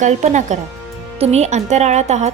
कल्पना करा. तुम्ही अंतराळात आहात.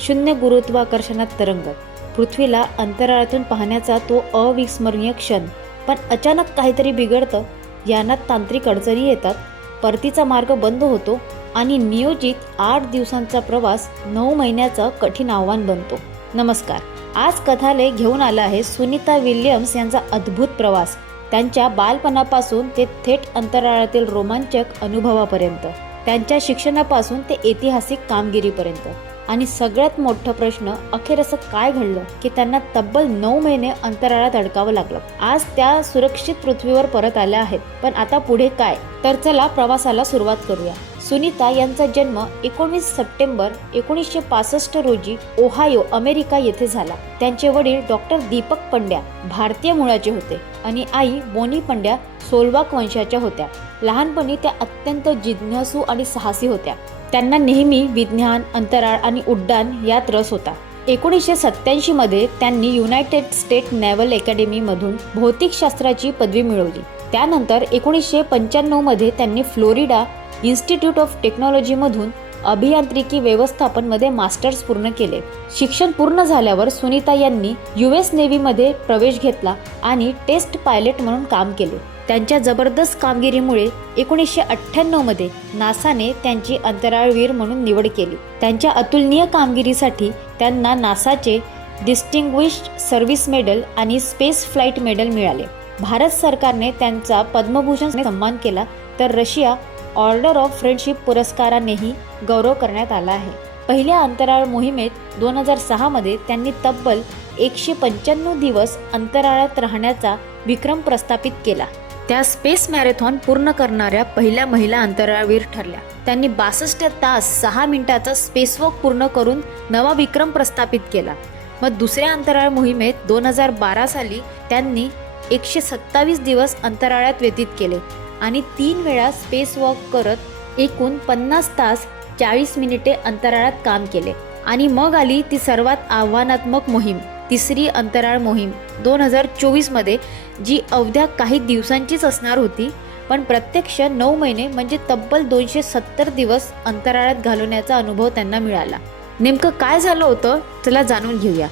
शून्य गुरुत्वाकर्षणात तरंगत पृथ्वीला अंतराळातून पाहण्याचा तो अविस्मरणीय क्षण. पण अचानक काहीतरी बिघडतं. यानात तांत्रिक अडचणी येतात. परतीचा मार्ग बंद होतो आणि नियोजित आठ दिवसांचा प्रवास नऊ महिन्याचं कठीण आव्हान बनतो. नमस्कार. आज कथालय घेऊन आला आहे सुनीता विल्यम्स यांचा अद्भुत प्रवास. त्यांच्या बालपणापासून ते थेट अंतराळातील रोमांचक अनुभवापर्यंत. त्यांच्या शिक्षणापासून ते ऐतिहासिक कामगिरीपर्यंत. आणि सगळ्यात मोठा प्रश्न अखेर असं काय घडलं की त्यांना तब्बल नऊ महिने अंतराळात अडकावं लागलं. आज त्या सुरक्षित पृथ्वीवर परत आल्या आहेत. पण आता पुढे काय? तर चला प्रवासाला सुरुवात करूया. सुनीता यांचा जन्म एकोणीस सप्टेंबर एकोणीसशे पासष्ट रोजी ओहायो अमेरिका येथे झाला. त्यांचे वडील डॉक्टर दीपक पंड्या भारतीय मुळाचे होते आणि आई बोनी पंड्या सोलवाक वंशाच्या होत्या. लहानपणी त्या अत्यंत जिज्ञासू आणि साहसी होत्या. त्यांना नेहमी विज्ञान अंतराळ आणि उड्डाण यात रस होता. एकोणीसशे सत्याऐंशीमध्ये मध्ये त्यांनी युनायटेड स्टेट नॅव्हल अकॅडमीमधून भौतिकशास्त्राची पदवी मिळवली. त्यानंतर एकोणीसशे पंच्याण्णवमध्ये त्यांनी फ्लोरिडा इन्स्टिट्यूट ऑफ टेक्नॉलॉजीमधून अभियांत्रिकी व्यवस्थापनमध्ये मास्टर्स पूर्ण केले. शिक्षण पूर्ण झाल्यावर सुनीता यांनी यू एस नेव्हीमध्ये प्रवेश घेतला आणि टेस्ट पायलट म्हणून काम केले. त्यांच्या जबरदस्त कामगिरीमुळे एकोणीसशे अठ्ठ्याण्णवमध्ये नासाने त्यांची अंतराळवीर म्हणून निवड केली. त्यांच्या अतुलनीय कामगिरीसाठी त्यांना नासाचे डिस्टिंग्विश्ड सर्व्हिस मेडल आणि स्पेस फ्लाईट मेडल मिळाले. भारत सरकारने त्यांचा पद्मभूषण सन्मान केला तर रशिया ऑर्डर ऑफ फ्रेंडशिप पुरस्कारानेही गौरव करण्यात आला आहे. पहिल्या अंतराळ मोहिमेत दोन हजार सहामध्ये त्यांनी तब्बल एकशे पंच्याण्णव दिवस अंतराळात राहण्याचा विक्रम प्रस्थापित केला. त्या स्पेस मॅरेथॉन पूर्ण करणाऱ्या पहिल्या महिला अंतराळवीर ठरल्या. त्यांनी बासष्ट तास सहा मिनिटाचा स्पेसवॉक पूर्ण करून नवा विक्रम प्रस्थापित केला. मग दुसऱ्या अंतराळ मोहिमेत दोन हजार बारा साली त्यांनी एकशे सत्तावीस दिवस अंतराळात व्यतीत केले आणि तीन वेळा स्पेस वॉक करत एकूण पन्नास तास चाळीस मिनिटे अंतराळात काम केले. आणि मग आली ती सर्वात आव्हानात्मक मोहीम तिसरी अंतराळ मोहीम. दोन हजार चोवीसमध्ये जी अवध्या काही दिवसांचीच असणार होती पण प्रत्यक्ष नऊ महिने म्हणजे तब्बल दोनशे सत्तर दिवस अंतराळात घालवण्याचा अनुभव त्यांना मिळाला. नेमकं काय झालं होतं चला जाणून घेऊया.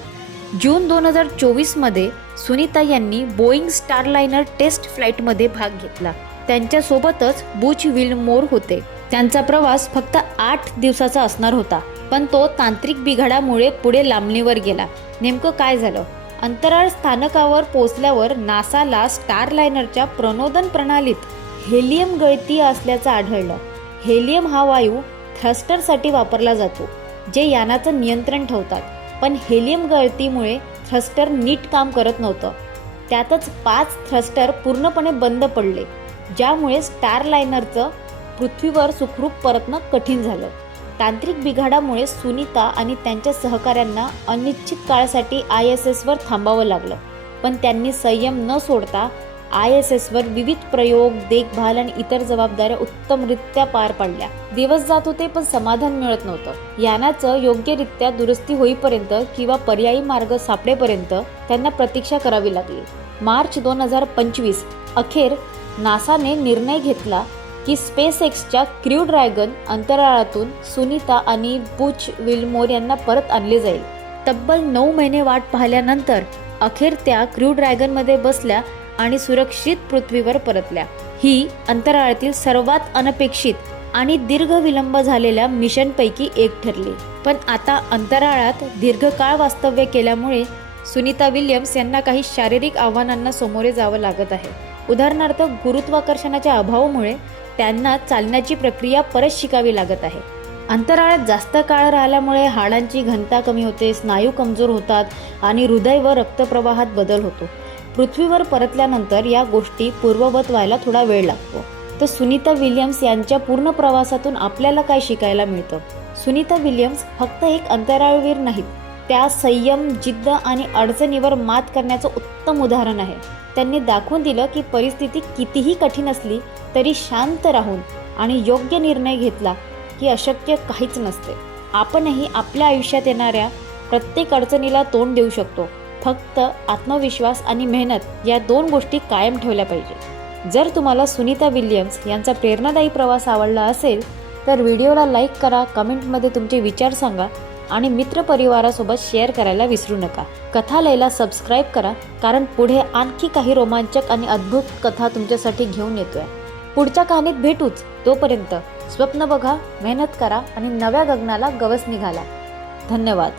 जून दोन हजार चोवीसमध्ये सुनीता यांनी बोईंग स्टारलायनर टेस्ट फ्लाईटमध्ये भाग घेतला. त्यांच्यासोबतच बुच विलमोर होते. त्यांचा प्रवास फक्त आठ दिवसाचा असणार होता पण तो तांत्रिक बिघाडामुळे पुढे लांबणीवर गेला. नेमकं काय झालं? अंतराळ स्थानकावर पोहोचल्यावर नासाला स्टारलायनरच्या प्रणोदन प्रणालीत हेलियम गळती असल्याचं आढळलं. हेलियम हा वायू थ्रस्टरसाठी वापरला जातो जे यानाचं नियंत्रण ठेवतात. पण हेलियम गळतीमुळे थ्रस्टर नीट काम करत नव्हतं. त्यातच पाच थ्रस्टर पूर्णपणे बंद पडले ज्यामुळे स्टारलायनरचं पृथ्वीवर सुखरूप परतणं कठीण झालं. तांत्रिक बिघाडामुळे सुनीता आणि त्यांच्या सहकाऱ्यांना अनिश्चित काळासाठी आय एस एसवर थांबावं लागलं. पण त्यांनी संयम न सोडता आय एस एसवर विविध प्रयोग देखभाल आणि इतर जबाबदाऱ्या उत्तमरित्या पार पाडल्या. दिवस जात होते पण समाधान मिळत नव्हतं. यानाचं योग्यरित्या दुरुस्ती होईपर्यंत किंवा पर्यायी मार्ग सापडेपर्यंत त्यांना प्रतीक्षा करावी लागली. मार्च दोन हजार पंचवीस अखेर नासाने निर्णय घेतला की स्पेस एक्सच्या क्र्यू ड्रॅगन अंतराळातून सुनीता आणि बुच विलमोर यांना परत आणले जाईल. तब्बल नऊ महिने वाट पाहिल्यानंतर अखेर त्या क्र्यू ड्रॅगनमध्ये बसल्या आणि सुरक्षित पृथ्वीवर परतल्या. ही अंतराळातील सर्वात अनपेक्षित आणि दीर्घ विलंब झालेल्या मिशनपैकी एक ठरली. पण आता अंतराळात दीर्घकाळ वास्तव्य केल्यामुळे सुनीता विल्यम्स यांना काही शारीरिक आव्हानांना सामोरे जावं लागत आहे. उदाहरणार्थ गुरुत्वाकर्षणाच्या अभावामुळे त्यांना चालण्याची प्रक्रिया परत शिकावी लागत आहे. अंतराळात जास्त काळ राहिल्यामुळे हाडांची घनता कमी होते स्नायू कमजोर होतात आणि हृदय व रक्तप्रवाहात बदल होतो. पृथ्वीवर परतल्यानंतर या गोष्टी पूर्ववत व्हायला थोडा वेळ लागतो. तर सुनीता विलियम्स यांच्या पूर्ण प्रवासातून आपल्याला काय शिकायला मिळतं? सुनीता विलियम्स फक्त एक अंतराळवीर नाहीत. त्या संयम जिद्द आणि अडचणीवर मात करण्याचं उत्तम उदाहरण आहे. त्यांनी दाखवून दिलं की परिस्थिती कितीही कठीण असली तरी शांत राहून आणि योग्य निर्णय घेतला की अशक्य काहीच नसते. आपणही आपल्या आयुष्यात येणाऱ्या प्रत्येक अडचणीला तोंड देऊ शकतो. फक्त आत्मविश्वास आणि मेहनत या दोन गोष्टी कायम ठेवल्या पाहिजे. जर तुम्हाला सुनीता विल्यम्स यांचा प्रेरणादायी प्रवास आवडला असेल तर व्हिडिओला लाईक करा कमेंटमध्ये तुमचे विचार सांगा आणि मित्रपरिवारासोबत शेअर करायला विसरू नका. कथालयला सबस्क्राईब करा कारण पुढे आणखी काही रोमांचक आणि अद्भुत कथा तुमच्यासाठी घेऊन येतोय. पुढच्या कहाणीत भेटूच. तोपर्यंत स्वप्न बघा मेहनत करा आणि नव्या गगनाला गवस निघाला धन्यवाद.